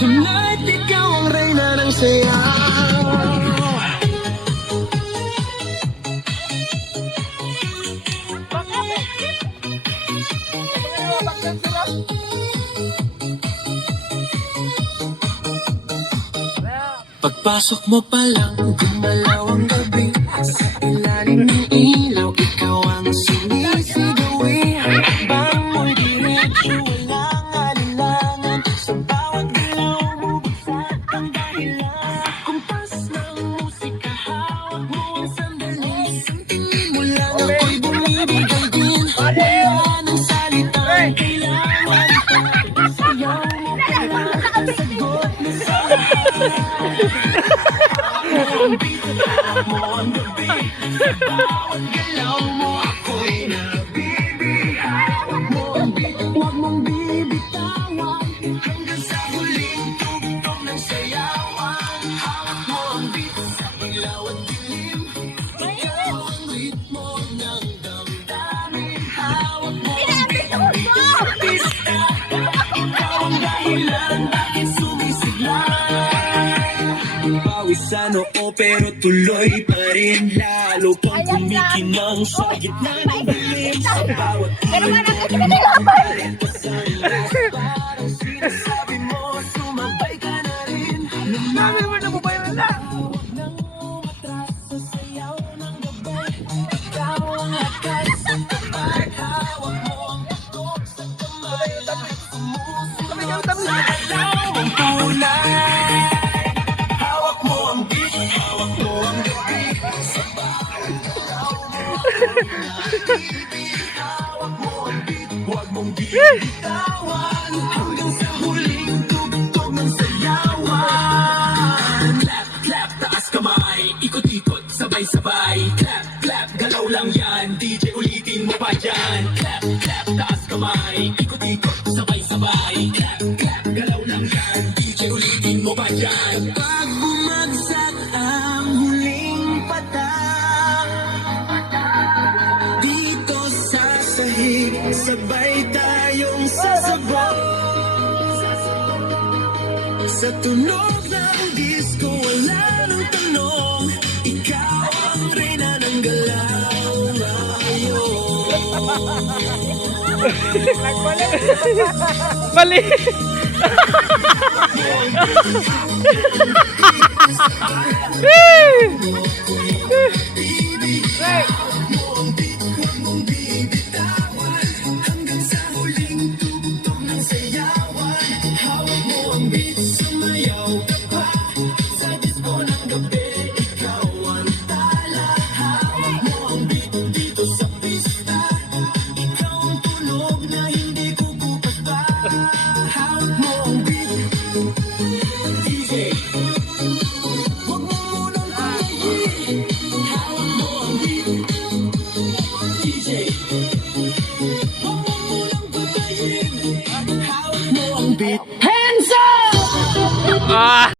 Tonight, ikaw ang reyna ng saya. Pagpasok mo pa lang, gumalaw ang gabi. Sa ilalim ng ilaw, ikaw ang sumisigawi. Bang mo'y diretso, walang alinlangan. Sa bawat galaw mo, bagsak ang dahilan. Kumpas ng musika, hawak mo ang sandali. Isang tingin mo lang, ako'y bumibigay din. Wala ng salitang kailangan ka. Sayaw mo pa lang, ang sagot na sa ang beat, hawak mo ang gabi. Sa bawat galaw mo, ako'y nabibig. Hawak mo ang beat, huwag mong bibitawan. Hanggang sa huling tugtog ng sayawan. Hawak mo ang beat, sa ilaw at dilim. Ikaw ang ritmo ng damdamin. Hawak mo ang beat, pista. Ikaw ang dahilan, bakit sumisigla? Pawis sa noo pero tuloy pa rin. Lalo kang kumikinang sa gitna ng dilim. Sa bawat ilog, parang sinasabi mo, sumabay ka na rin. Namin mo na bubayan na. Huwag nang umatras sa sayaw ng gabay. Ikaw ang akas sa tabay. Hawak mo ang tuktok sa kamay. Sumusunod sa alaw ang tulay. Hawak mo ang beat, hawak mo ang gabi. Sa bawat galaw mo, hawak mo ang beat, huwag mong bibitawan. Hanggang sa huling tugtog ng sayawan. Clap, clap, taas kamay, ikot-ikot, sabay-sabay. Clap, clap, galaw lang yan, DJ ulitin mo pa yan. Clap, clap, taas kamay, ikot-ikot, sabay-sabay. Clap, clap, galaw lang yan, DJ ulitin mo pa yan. Pag bumagsak ang huling patak, dito sa sahig, sabay tayong sasabaw. Sa tunog ng disco, wala nang tanong. Ikaw ang reyna ng galaw ngayon. Mali!